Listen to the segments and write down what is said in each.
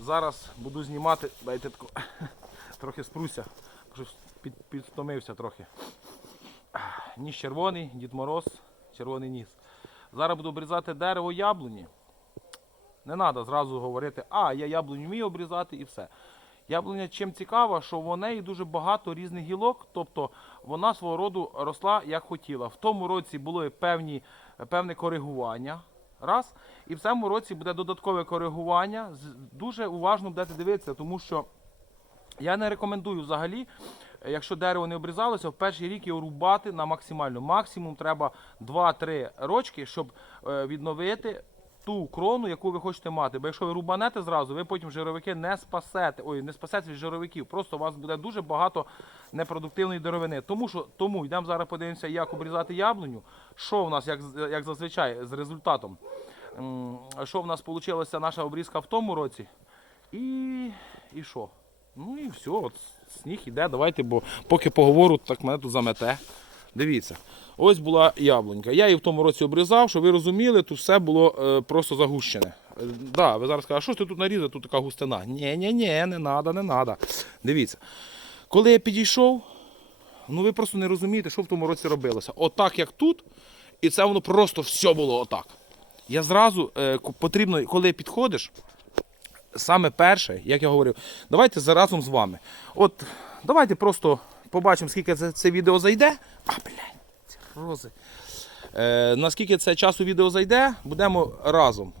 зараз буду знімати. Дайте тако, трохи спруся, під, підстомився трохи. Ніс червоний, Дід Мороз, червоний ніс. Зараз буду обрізати дерево яблуні. Не треба зразу говорити, а я яблуню вмію обрізати і все. Яблуня чим цікава, що в неї дуже багато різних гілок, тобто вона свого роду росла як хотіла. В тому році було і певні, певне коригування. Раз. І в цьому році буде додаткове коригування. Дуже уважно будете дивитися, тому що я не рекомендую взагалі, е, якщо дерево не обрізалося, в перший рік його рубати на максимальну. Максимум треба 2-3 рочки, щоб е, відновити ту крону, яку ви хочете мати. Бо якщо ви рубанете зразу, ви потім жировики не спасете. Ой, не спасете від жировиків. Просто у вас буде дуже багато непродуктивної деревини. Тому що тому йдемо зараз подивимося, як обрізати яблуню. Що в нас, як, як зазвичай, з результатом. Що в нас вийшла наша обрізка в тому році? І, і що? Ну і все, от сніг іде, давайте, бо поки поговорю, так мене тут замете. Дивіться, ось була яблунька. Я її в тому році обрізав, щоб ви розуміли, тут все було е, просто загущене. Е, да, ви зараз кажете, що ж ти тут нарізав, тут така густина. Ні, ні, ні, не треба, не треба. Дивіться, коли я підійшов, ну ви просто не розумієте, що в тому році робилося. Отак, як тут, і це воно просто все було отак. Я зразу е, потрібно, коли підходиш, саме перше, як я говорив, давайте за- разом з вами. От давайте просто побачимо, скільки це, це відео зайде. А, блядь, ці рози. Е, наскільки це часу відео зайде, будемо разом.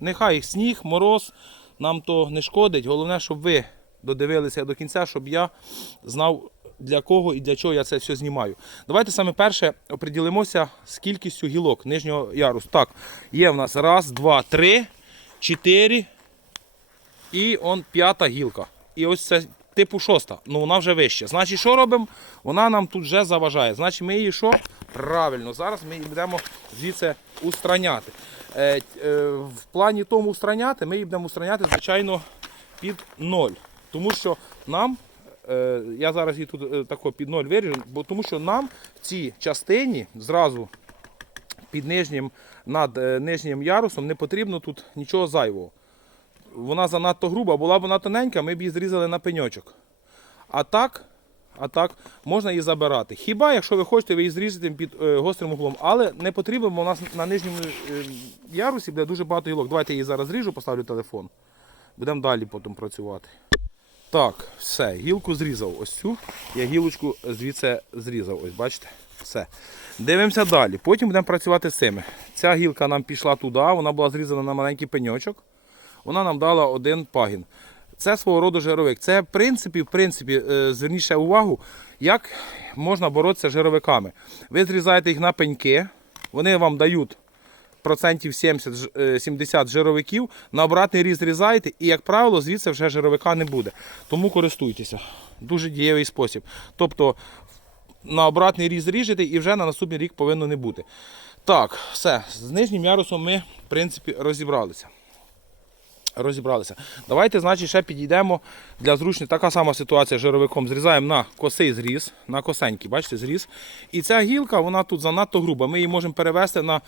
Нехай сніг, мороз, нам то не шкодить. Головне, щоб ви додивилися до кінця, щоб я знав для кого і для чого я це все знімаю. Давайте саме перше оприділимося з кількістю гілок нижнього ярусу. Так, є в нас раз, два, три, чотири, і он п'ята гілка. І ось це типу шоста. Ну вона вже вища. Значить, що робимо? Вона нам тут вже заважає. Значить, ми її що? Правильно, зараз ми її будемо звідси устраняти. Е, е, в плані тому устраняти, ми її будемо устраняти, звичайно, під ноль. Тому що нам, е, я зараз її тут е, тако під ноль виріжу, бо тому що нам в цій частині зразу під нижнім, над е, нижнім ярусом не потрібно тут нічого зайвого вона занадто груба, була б вона тоненька, ми б її зрізали на пеньочок. А так, а так можна її забирати. Хіба, якщо ви хочете, ви її зріжете під е, гострим углом, але не потрібно, бо у нас на нижньому е, ярусі буде дуже багато гілок. Давайте я її зараз зріжу, поставлю телефон. Будемо далі потім працювати. Так, все, гілку зрізав. Ось цю. Я гілочку звідси зрізав. Ось, бачите? Все. Дивимося далі. Потім будемо працювати з цими. Ця гілка нам пішла туди, вона була зрізана на маленький пеньочок вона нам дала один пагін. Це свого роду жировик. Це в принципі, в принципі, е, зверніть ще увагу, як можна боротися з жировиками. Ви зрізаєте їх на пеньки, вони вам дають процентів 70, ж- е, 70 жировиків, на обратний різ зрізаєте, і, як правило, звідси вже жировика не буде. Тому користуйтеся. Дуже дієвий спосіб. Тобто на обратний різ ріжете і вже на наступний рік повинно не бути. Так, все, з нижнім ярусом ми, в принципі, розібралися розібралися. Давайте, значить, ще підійдемо для зручності. Така сама ситуація з жировиком. Зрізаємо на косий зріз, на косенький, бачите, зріз. І ця гілка, вона тут занадто груба. Ми її можемо перевести на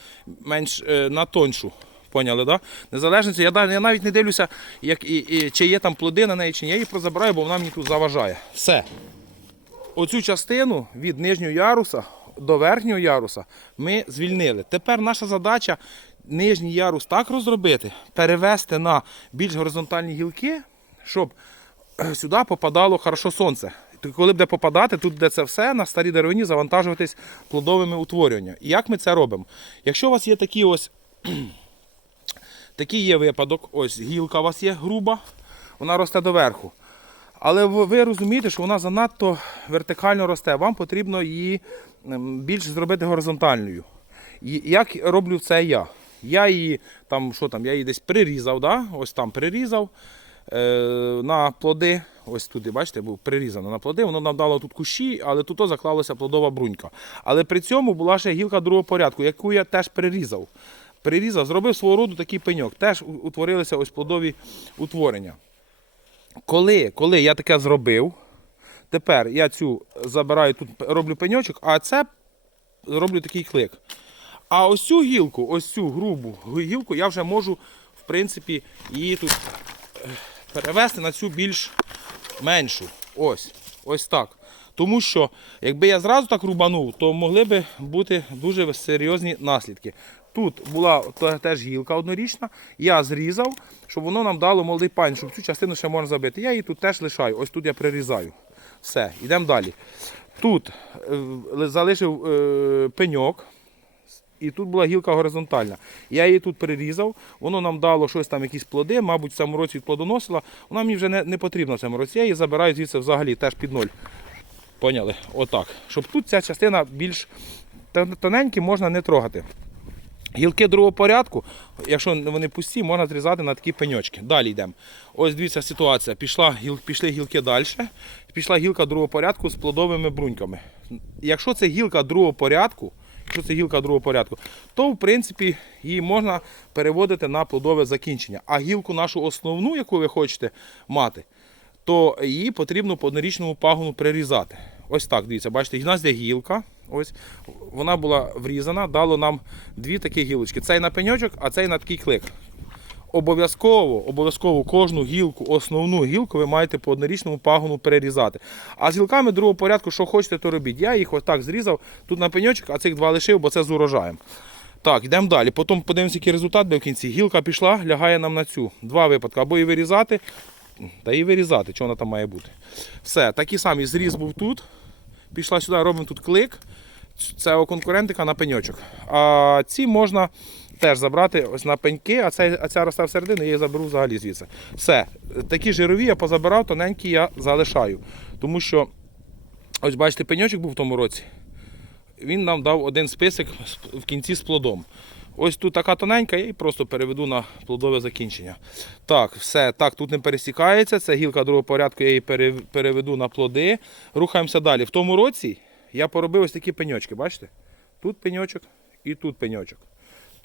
менш е, на тоншу. Поняли, да? Незалежно, я, я навіть не дивлюся, як, і, і, чи є там плоди на неї, чи ні. Я її прозабираю, бо вона мені тут заважає. Все. Оцю частину від нижнього яруса до верхнього яруса ми звільнили. Тепер наша задача нижній ярус так розробити, перевести на більш горизонтальні гілки, щоб е, сюди попадало хорошо сонце. Коли буде попадати, тут буде це все на старій деревині завантажуватись плодовими утворюваннями. І як ми це робимо? Якщо у вас є такі ось такий є випадок, ось гілка у вас є груба, вона росте доверху. Але ви розумієте, що вона занадто вертикально росте. Вам потрібно її ем, більш зробити горизонтальною. Як роблю це я? Я її там, що там, я її десь прирізав, да? ось там прирізав е, на плоди. Ось туди, бачите, був прирізано на плоди, воно нам дало тут кущі, але тут заклалася плодова брунька. Але при цьому була ще гілка другого порядку, яку я теж прирізав. Прирізав, зробив свого роду такий пеньок. Теж утворилися ось плодові утворення. Коли, коли я таке зробив, тепер я цю забираю, тут роблю пеньочок, а це роблю такий клик. А ось цю гілку, ось цю грубу гілку я вже можу, в принципі, її тут перевести на цю більш меншу. Ось. Ось так. Тому що, якби я зразу так рубанув, то могли би бути дуже серйозні наслідки. Тут була теж гілка однорічна, я зрізав, щоб воно нам дало молодий пань, щоб цю частину ще можна забити. Я її тут теж лишаю. Ось тут я прирізаю. Все, йдемо далі. Тут е, залишив е, пеньок, і тут була гілка горизонтальна. Я її тут перерізав, воно нам дало щось там, якісь плоди, мабуть, в цьому році плодоносила. Вона мені вже не, не потрібна в цьому році. Я її забираю звідси взагалі теж під ноль. Поняли? Отак. Щоб тут ця частина більш тон- тоненькі можна не трогати. Гілки другого порядку, якщо вони пусті, можна зрізати на такі пеньочки. Далі йдемо. Ось дивіться ситуація. Пішла, пішли гілки далі. Пішла гілка другого порядку з плодовими бруньками. Якщо це гілка другого порядку, якщо це гілка другого порядку, то в принципі її можна переводити на плодове закінчення. А гілку нашу основну, яку ви хочете мати, то її потрібно по однорічному пагону прирізати. Ось так, дивіться, бачите, у нас є гілка. Ось вона була врізана, дало нам дві такі гілочки. Цей на пеньочок, а цей на такий клик. Обов'язково, обов'язково кожну гілку, основну гілку ви маєте по однорічному пагону перерізати. А з гілками другого порядку, що хочете, то робіть. Я їх ось так зрізав, тут на пеньочок, а цих два лишив, бо це з урожаєм. Так, йдемо далі. Потім подивимося, який результат буде в кінці. Гілка пішла, лягає нам на цю. Два випадки. Або її вирізати, та і вирізати, що вона там має бути. Все, такий самий зріз був тут. Пішла сюди, робимо тут клик. Це у конкурентика на пеньочок. А ці можна теж забрати ось на пеньки, а, цей, а ця росте всередину, я її заберу взагалі звідси. Все. Такі жирові я позабирав, тоненькі я залишаю. Тому що, ось бачите, пеньочок був в тому році. Він нам дав один список в кінці з плодом. Ось тут така тоненька, я її просто переведу на плодове закінчення. Так, все, так, тут не пересікається. Це гілка другого порядку, я її переведу на плоди. Рухаємося далі. В тому році я поробив ось такі пеньочки, бачите? Тут пеньочок і тут пеньочок.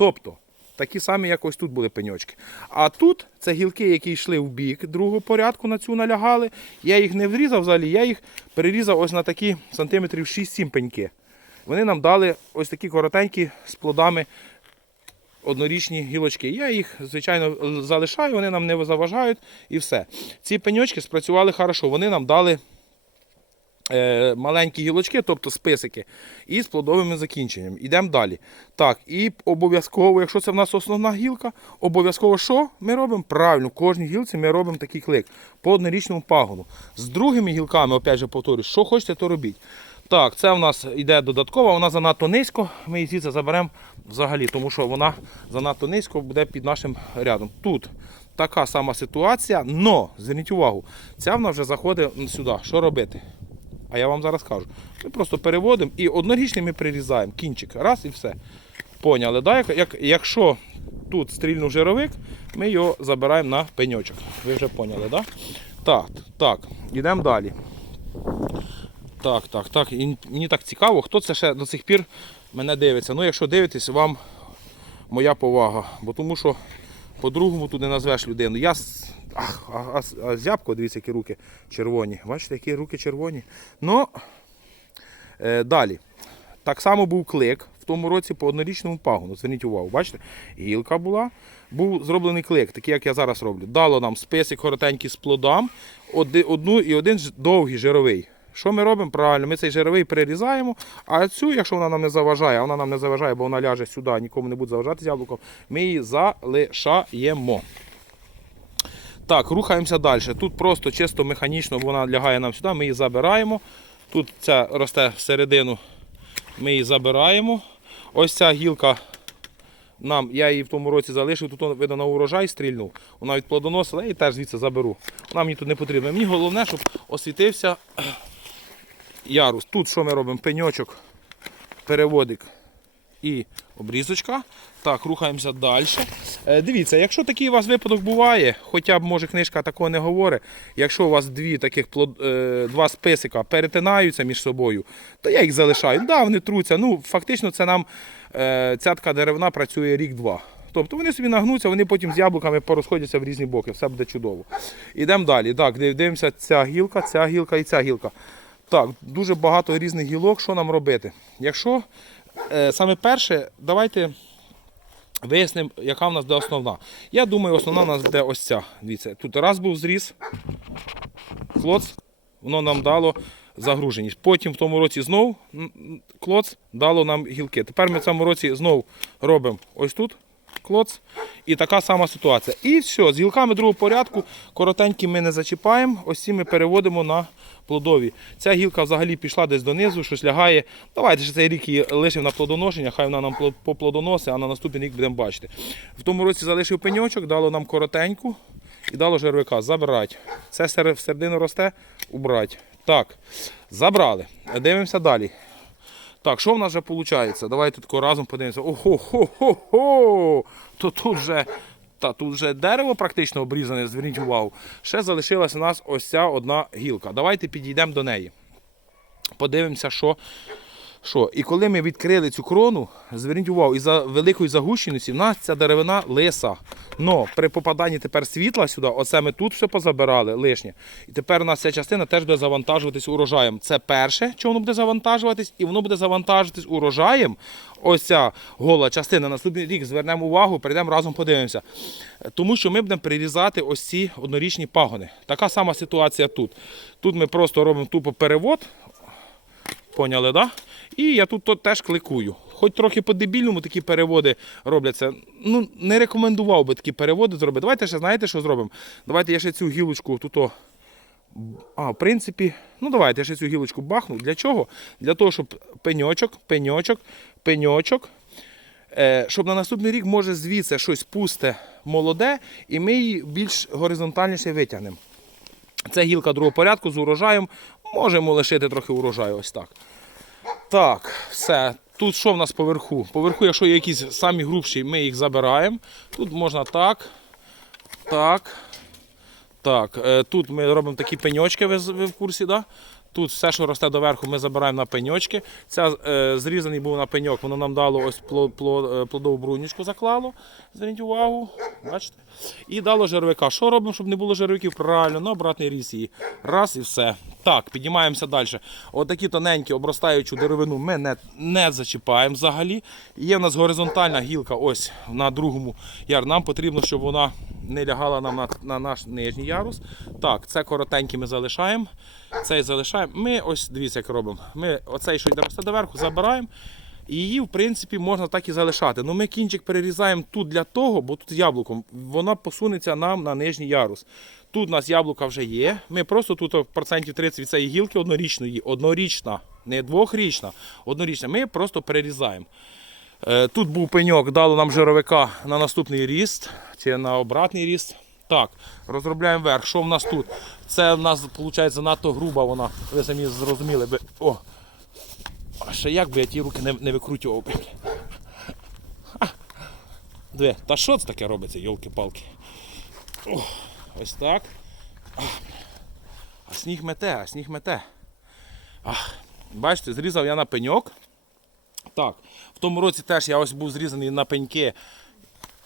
Тобто, такі самі, як ось тут були пеньочки. А тут це гілки, які йшли в бік другого порядку, на цю налягали. Я їх не врізав взагалі, я їх перерізав ось на такі сантиметрів 6-7 пеньки. Вони нам дали ось такі коротенькі з плодами однорічні гілочки. Я їх, звичайно, залишаю, вони нам не заважають і все. Ці пеньочки спрацювали хорошо. Вони нам дали маленькі гілочки, тобто списики, і з плодовими закінченнями. Йдемо далі. Так, і обов'язково, якщо це в нас основна гілка, обов'язково що ми робимо? Правильно, в кожній гілці ми робимо такий клик по однорічному пагону. З другими гілками, опять же повторюю, що хочете, то робіть. Так, це в нас йде додаткова, вона занадто низько. Ми її звідси заберемо взагалі, тому що вона занадто низько буде під нашим рядом. Тут така сама ситуація, але зверніть увагу, ця вона вже заходить сюди. Що робити? А я вам зараз кажу. Ми просто переводимо і однорічний ми прирізаємо. Кінчик. Раз і все. Поняли, да? Як, як, якщо тут стрільнув жировик, ми його забираємо на пеньочок. Ви вже поняли, да? Так, так, йдемо далі. Так, так, так. І мені так цікаво, хто це ще до сих пір мене дивиться. Ну, якщо дивитесь, вам моя повага. Бо тому що по-другому тут не назвеш людину. Я Ах, а, а, а зябко, дивіться, які руки червоні. Бачите, які руки червоні. Ну, е, далі. Так само був клик в тому році по однорічному пагону. Зверніть увагу, бачите? Гілка була, був зроблений клик, такий, як я зараз роблю. Дало нам список коротенький з плодам, одну і один довгий жировий. Що ми робимо? Правильно, ми цей жировий перерізаємо, а цю, якщо вона нам не заважає, вона нам не заважає, бо вона ляже сюди, нікому не буде заважати з яблуком, ми її залишаємо. Так, рухаємося далі. Тут просто чисто механічно вона лягає нам сюди, ми її забираємо. Тут ця росте всередину, ми її забираємо. Ось ця гілка нам, я її в тому році залишив, тут видно на урожай стрільнув. Вона відплодоносила, я її теж звідси заберу. Вона мені тут не потрібна. Мені головне, щоб освітився ярус. Тут що ми робимо? Пеньочок, переводик і обрізочка. Так, рухаємося далі. Е, дивіться, якщо такий у вас випадок буває, хоча б може книжка такого не говорить, якщо у вас дві таких плод, е, два списика перетинаються між собою, то я їх залишаю. Да, вони труться. Ну, фактично, це нам е, ця така деревина працює рік-два. Тобто вони собі нагнуться, вони потім з яблуками порозходяться в різні боки, все буде чудово. Ідемо далі. Так, дивимося, ця гілка, ця гілка і ця гілка. Так, дуже багато різних гілок. Що нам робити? Якщо саме перше, давайте Вияснимо, яка в нас буде основна. Я думаю, основна в нас буде ось ця. Дивіться, тут раз був зріз, клоц, воно нам дало загруженість. Потім в тому році знов м, м, клоц дало нам гілки. Тепер ми в цьому році знов робимо ось тут клоц. І така сама ситуація. І все, з гілками другого порядку, коротенькі ми не зачіпаємо, ось ці ми переводимо на плодові. Ця гілка взагалі пішла десь донизу, щось лягає. Давайте ще цей рік її лишив на плодоношення, хай вона нам поплодоносить, а на наступний рік будемо бачити. В тому році залишив пеньочок, дало нам коротеньку і дало жервика. Забирати. Це сер- всередину росте, убрати. Так, забрали. Дивимося далі. Так, що в нас вже виходить? Давайте тако разом подивимося. Ого-хо-хо-хо! То тут вже, та тут вже дерево практично обрізане, зверніть увагу. Ще залишилася у нас ось ця одна гілка. Давайте підійдемо до неї. Подивимося, що. Що? І коли ми відкрили цю крону, зверніть увагу, із-за великої загущеності в нас ця деревина лиса. Но при попаданні тепер світла сюди, оце ми тут все позабирали лишнє. І тепер у нас ця частина теж буде завантажуватись урожаєм. Це перше, що воно буде завантажуватись, і воно буде завантажуватись урожаєм. Ось ця гола частина. Наступний рік звернемо увагу, прийдемо разом подивимося. Тому що ми будемо прирізати ось ці однорічні пагони. Така сама ситуація тут. Тут ми просто робимо тупо перевод. Поняли, да? І я тут теж кликую. Хоч трохи по-дебільному такі переводи робляться. Ну, не рекомендував би такі переводи зробити. Давайте ще знаєте, що зробимо? Давайте я ще цю гілочку тут. А, в принципі, ну давайте я ще цю гілочку бахну. Для чого? Для того, щоб пеньочок, пеньочок, пеньочок. Е, щоб на наступний рік, може, звідси щось пусте молоде, і ми її більш горизонтальніше витягнемо. Це гілка другого порядку з урожаєм. Можемо лишити трохи урожаю. Ось так. Так, все. Тут що в нас поверху? Поверху, якщо є якісь самі грубші, ми їх забираємо. Тут можна так. Так. Так. Е, Тут ми робимо такі пеньочки, ви, в курсі, да? Тут все, що росте доверху, ми забираємо на пеньочки. Ця е, зрізаний був на пеньок, воно нам дало ось е, плодову брунічку заклало. Зверніть увагу. Бачите? І дало жервика. Що робимо, щоб не було жервиків? Правильно, на обратний ріс її. Раз і все. Так, піднімаємося далі. Отакі тоненькі обростаючу деревину ми не, не зачіпаємо взагалі. Є в нас горизонтальна гілка ось на другому яру. Нам потрібно, щоб вона не лягала нам на, на наш нижній ярус. Так, це коротенький ми залишаємо. Цей залишаємо. Ми ось дивіться, як робимо. Ми оцей, що йде росте доверху, забираємо. І її, в принципі, можна так і залишати. Ну ми кінчик перерізаємо тут для того, бо тут яблуком, вона посунеться нам на нижній ярус. Тут у нас яблука вже є. Ми просто тут процентів 30 від цієї гілки однорічної, однорічна, не двохрічна, однорічна. Ми просто перерізаємо. Е, Тут був пеньок, дало нам жировика на наступний ріст чи на обратний ріст. Так, розробляємо верх. Що в нас тут? Це в нас виходить занадто груба вона. Ви самі зрозуміли би. О! А ще як би я ті руки не, не викрутював. Диви, та що це таке робиться, йолки-палки? Ось так. А, сніг мете, а сніг мете. А, бачите, зрізав я на пеньок. Так, в тому році теж я ось був зрізаний на пеньки.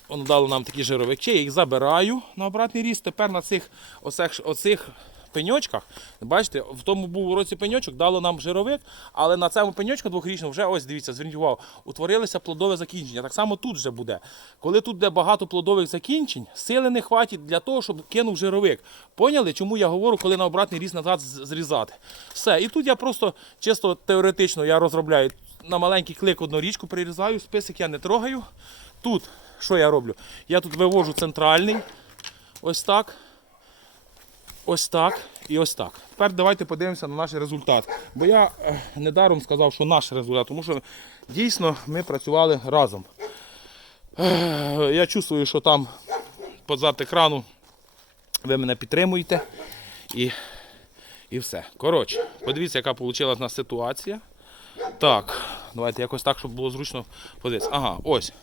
Воно дало нам такі жировики, я їх забираю на обратний ріст. Тепер на цих оцих, оцих пеньочках, бачите, в тому був у році пеньочок, дало нам жировик, але на цьому пеньочку двохрічному вже ось дивіться, зверніть увагу, утворилося плодове закінчення. Так само тут вже буде. Коли тут буде багато плодових закінчень, сили не хватить для того, щоб кинув жировик. Поняли, чому я говорю, коли на обратний ріст назад зрізати? Все. І тут я просто чисто теоретично я розробляю на маленький клик одну річку прирізаю, список я не трогаю. Тут що я роблю? Я тут вивожу центральний, ось так, ось так і ось так. Тепер давайте подивимося на наш результат. Бо я е, недаром сказав, що наш результат, тому що дійсно ми працювали разом. Е, Я чувствую, що там позад екрану ви мене підтримуєте. І, і все. Коротше, подивіться, яка вийшла в нас ситуація. Так, давайте якось так, щоб було зручно подивитися. Ага, ось.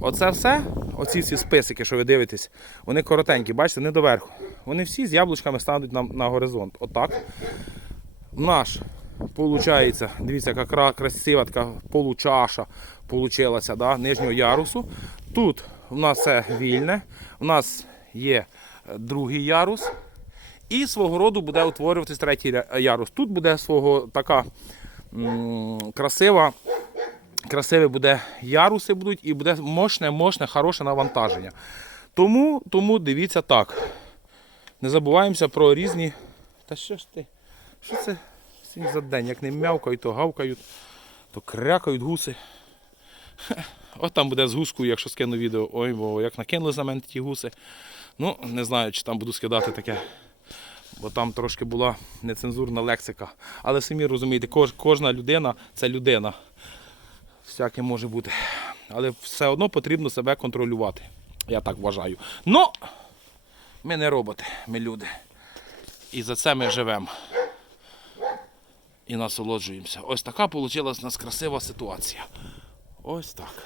Оце все, оці всі списики, що ви дивитесь, вони коротенькі, бачите, не доверху. Вони всі з яблучками стануть на, на горизонт. Отак. Наш, виходить, дивіться, яка красива така получаша получилася, да, нижнього ярусу. Тут у нас все вільне, у нас є е, другий ярус. І свого роду буде утворюватись третій ярус. Тут буде свого така м, красива красиве буде яруси будуть і буде мощне, мощне, хороше навантаження. Тому, тому дивіться так. Не забуваємося про різні. Та що ж ти? Що це сьогодні за день? Як не м'явкають, то гавкають, то крякають гуси. От там буде з гускою, якщо скину відео. Ой, бо як накинули за мене ті гуси. Ну, не знаю, чи там буду скидати таке. Бо там трошки була нецензурна лексика. Але самі розумієте, кож, кожна людина це людина. Всяке може бути. Але все одно потрібно себе контролювати. Я так вважаю. Ну, ми не роботи, ми люди. І за це ми живемо. І насолоджуємося. Ось така вийшла у нас красива ситуація. Ось так.